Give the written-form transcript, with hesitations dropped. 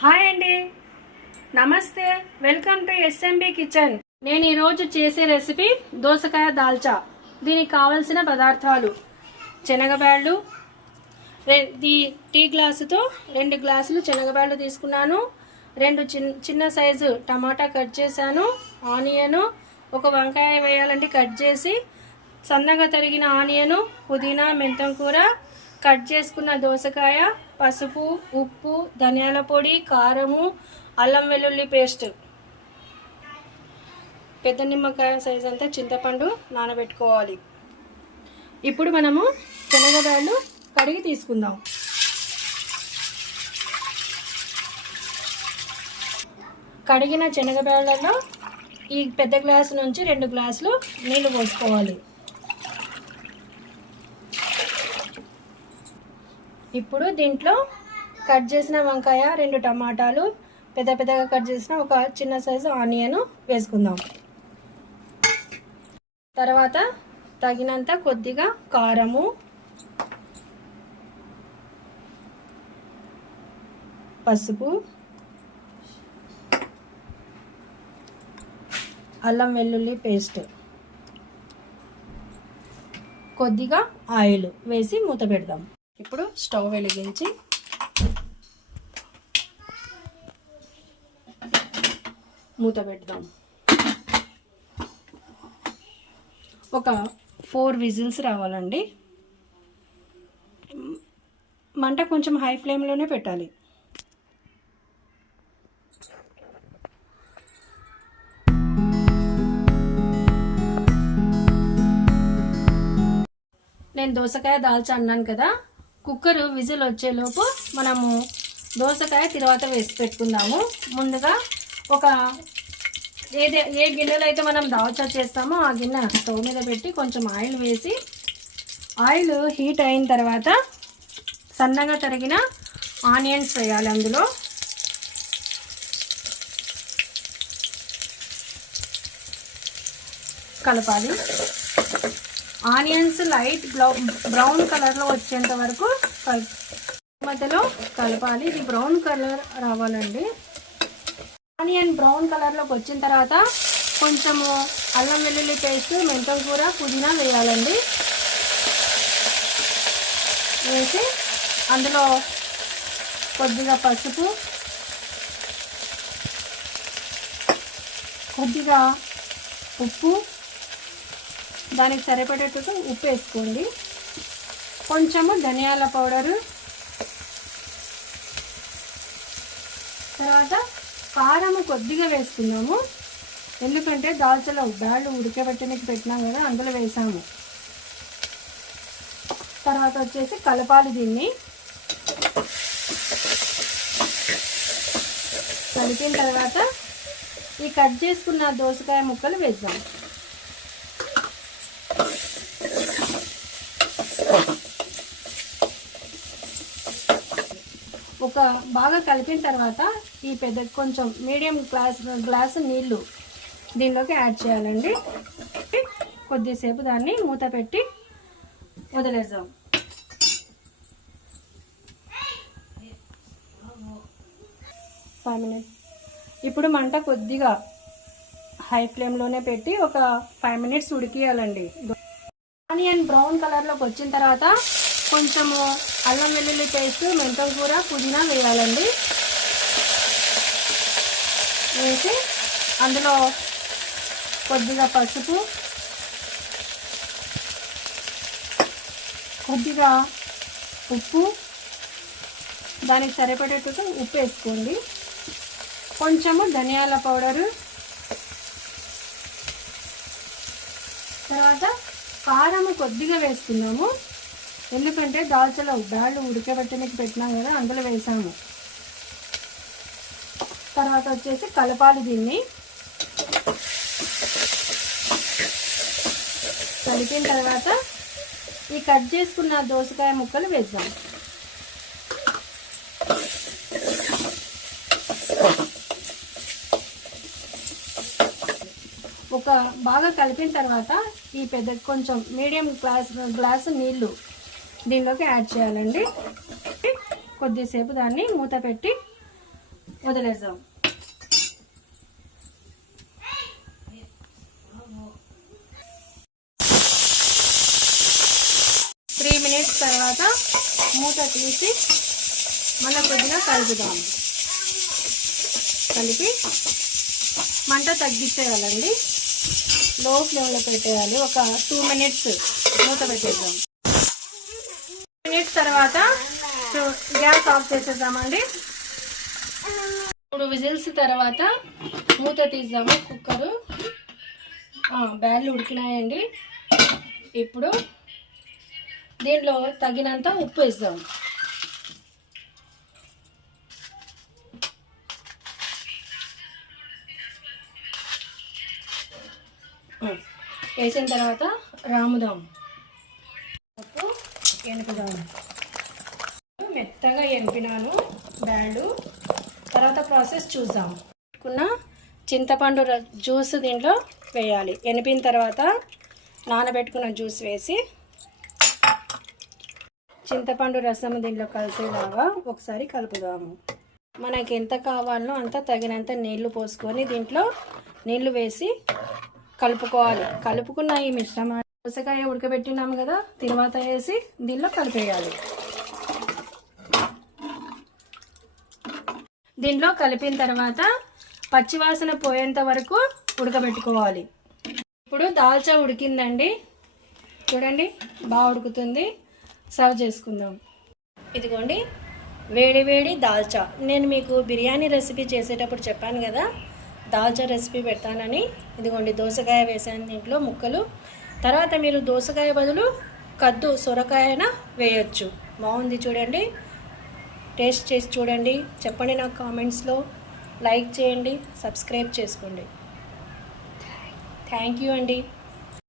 Hi అండి, నమస్తే. Welcome to SMB kitchen. నేను ఈరోజు చేసే రెసిపీ దోసకాయ దాల్చా. దీనికి కావలసిన పదార్థాలు: శనగబ్యాళ్ళు, టీ గ్లాసుతో 2 గ్లాసులు శనగబ్యాళ్ళు తీసుకున్నాను. 2 చిన్న సైజు టమాటా కట్ చేశాను. ఆనియను, ఒక వంకాయ వేయాలంటే కట్ చేసి, సన్నగా తరిగిన ఆనియను, పుదీనా, మెంతం కూర, కట్ చేసుకున్న దోసకాయ, పసుపు, ఉప్పు, ధనియాల పొడి, కారము, అల్లం వెల్లుల్లి పేస్ట్, పెద్ద నిమ్మకాయ సైజ్ అంతా చింతపండు నానబెట్టుకోవాలి. ఇప్పుడు మనము శనగబ్యాళ్ళు కడిగి తీసుకుందాం. కడిగిన శనగబ్యాళ్ళలో ఈ పెద్ద గ్లాసు నుంచి 2 గ్లాసులు నీళ్లు పోసుకోవాలి. ఇప్పుడు దీంట్లో కట్ చేసిన వంకాయ, 2 టమాటాలు, పెద్దగా కట్ చేసిన ఒక చిన్న సైజు ఆనియన్ వేసుకుందాం. తర్వాత తగినంత కొద్దిగా కారము, పసుపు, అల్లం వెల్లుల్లి పేస్ట్, కొద్దిగా ఆయిల్ వేసి మూత పెడదాం. ఇప్పుడు స్టవ్ వెలిగించి మూత పెడదాం. ఒక 4 విజిల్స్ రావాలండి. మంట కొంచెం హై ఫ్లేమ్లోనే పెట్టాలి. నేను దోసకాయ దాల్చా అన్నాను కదా, కుక్కర్ విజిల్ వచ్చేలోపు మనము దోసకాయ తర్వాత వేసి పెట్టుకుందాము. ముందుగా ఏ గిన్నెలో అయితే మనం దాల్చా చేస్తామో ఆ గిన్నె స్టవ్ మీద పెట్టి కొంచెం ఆయిల్ వేసి, ఆయిల్ హీట్ అయిన తర్వాత సన్నగా తరిగిన ఆనియన్స్ వేయాలి. అందులో కలపాలి. ఆనియన్స్ లైట్ బ్రౌన్ కలర్లో వచ్చేంత వరకు మధ్యలో కలపాలి. ఇది బ్రౌన్ కలర్ రావాలండి. ఆనియన్ బ్రౌన్ కలర్లోకి వచ్చిన తర్వాత కొంచెము అల్లం వెల్లుల్లి పేస్ట్, మెంతం కూర, పుదీనా వేయాలండి. వేసి అందులో కొద్దిగా పసుపు, కొద్దిగా ఉప్పు, దానికి సరిపడేట్టుగా ఉప్పు వేసుకోండి. కొంచెము ధనియాల పౌడరు, తర్వాత కారము కొద్దిగా వేసుకున్నాము. ఎందుకంటే దాల్చలో బ్యాళ్ళు ఉడకబెట్టడానికి పెట్టినాం కదా, అందులో వేసాము. తర్వాత వచ్చేసి కలపాలి. దీన్ని కలిపిన తర్వాత ఈ కట్ చేసుకున్న దోసకాయ ముక్కలు వేద్దాం. బాగా కలిపిన తర్వాత ఈ కొంచెం మీడియం గ్లాసు నీళ్ళు దీనిలోకి యాడ్ చేయాలండి. కొద్దిసేపు దాన్ని మూత పెట్టి వదిలేద్దాం. 5 మినిట్స్. ఇప్పుడు మంట కొద్దిగా హై ఫ్లేమ్లోనే పెట్టాలి. ఒక 5 మినిట్స్ ఉడికియాలండి. ఆనియన్ బ్రౌన్ కలర్లోకి వచ్చిన తర్వాత కొంచెము అల్లం వెల్లుల్లి పేస్ట్, మెంతం కూర, పుదీనా వేయాలండి. వేసి అందులో కొద్దిగా పసుపు, కొద్దిగా ఉప్పు, దానికి సరిపడేట్టుగా ఉప్పు వేసుకోండి. కొంచెము ధనియాల పౌడరు, తర్వాత కారము కొద్దిగా వేసుకున్నాము. ఎందుకంటే దాల్చలో బ్యాళ్ళు ఉడకబెట్టడానికి పెట్టినాం కదా, అందులో వేసాము. తర్వాత వచ్చేసి కలపాలి. దీన్ని కలిపిన తర్వాత ఈ కట్ చేసుకున్న దోసకాయ ముక్కలు వేద్దాం. బాగా కలిపిన తర్వాత ఈ కొంచెం మీడియం గ్లాసు నీళ్ళు దీనిలోకి యాడ్ చేయాలండి. కొద్దిసేపు దాన్ని మూత పెట్టి వదిలేద్దాం. 3 minutes తర్వాత మూత తీసి మళ్ళీ కొద్దిగా కలుపుదాం. కలిపి మంట తగ్గించేయాలండి, లో ఫ్లేమ్లో పెట్టేయాలి. ఒక 2 minutes మూత పెట్టేద్దాం. 2 minutes తర్వాత గ్యాస్ ఆఫ్ చేసేద్దామండి. 3 విజిల్స్ తర్వాత మూత తీద్దాము. కుక్కరు బ్యాళ్ళు ఉడికినాయండి. ఇప్పుడు దీంట్లో తగినంత ఉప్పు వేద్దాం. వేసిన తర్వాత రాముదాం, ఉప్పు ఎనుపుదాం. మెత్తగా ఎనిపినాను బ్యాళ్ళు. తర్వాత ప్రాసెస్ చూద్దాం. చింతపండు జ్యూస్ దీంట్లో వేయాలి. ఎనిపిన తర్వాత నానబెట్టుకున్న జ్యూస్ వేసి చింతపండు రసం దీంట్లో కలిసేలాగా ఒకసారి కలుపుదాము. మనకి ఎంత కావాలో అంత తగినంత నీళ్లు పోసుకొని దీంట్లో నీళ్లు వేసి కలుపుకోవాలి. కలుపుకున్న ఈ మిశ్రమాన్ని దోసకాయ ఉడకబెట్టినాము కదా, తర్వాత వేసి దీనిలో కలిపేయాలి. దీంట్లో కలిపిన తర్వాత పచ్చివాసన పోయేంత వరకు ఉడకబెట్టుకోవాలి. ఇప్పుడు దాల్చా ఉడికిందండి, చూడండి బాగా ఉడుకుతుంది. సర్వ్ చేసుకుందాం. ఇదిగోండి వేడి వేడి దాల్చా. నేను మీకు బిర్యానీ రెసిపీ చేసేటప్పుడు చెప్పాను కదా, దాల్చా రెసిపీ పెడతానని. ఇదిగోండి దోసకాయ వేసాను దీంట్లో ముక్కలు. తర్వాత మీరు దోసకాయ బదులు కద్దు సొరకాయ అయినా వేయచ్చు. బాగుంది చూడండి. టేస్ట్ చేసి చూడండి, చెప్పండి నాకు కామెంట్స్లో. లైక్ చేయండి, సబ్స్క్రైబ్ చేసుకోండి. థ్యాంక్ యూ అండి.